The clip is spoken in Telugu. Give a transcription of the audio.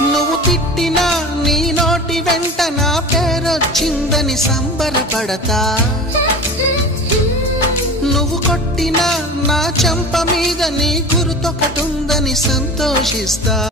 నువ్వు తిట్టినా నీ నోటి వెంట నా పేరొచ్చిందని సంబరపడతా, నువ్వు కొట్టినా నా చెంప మీద నీ గుర్తొకటుందని సంతోషిస్తా.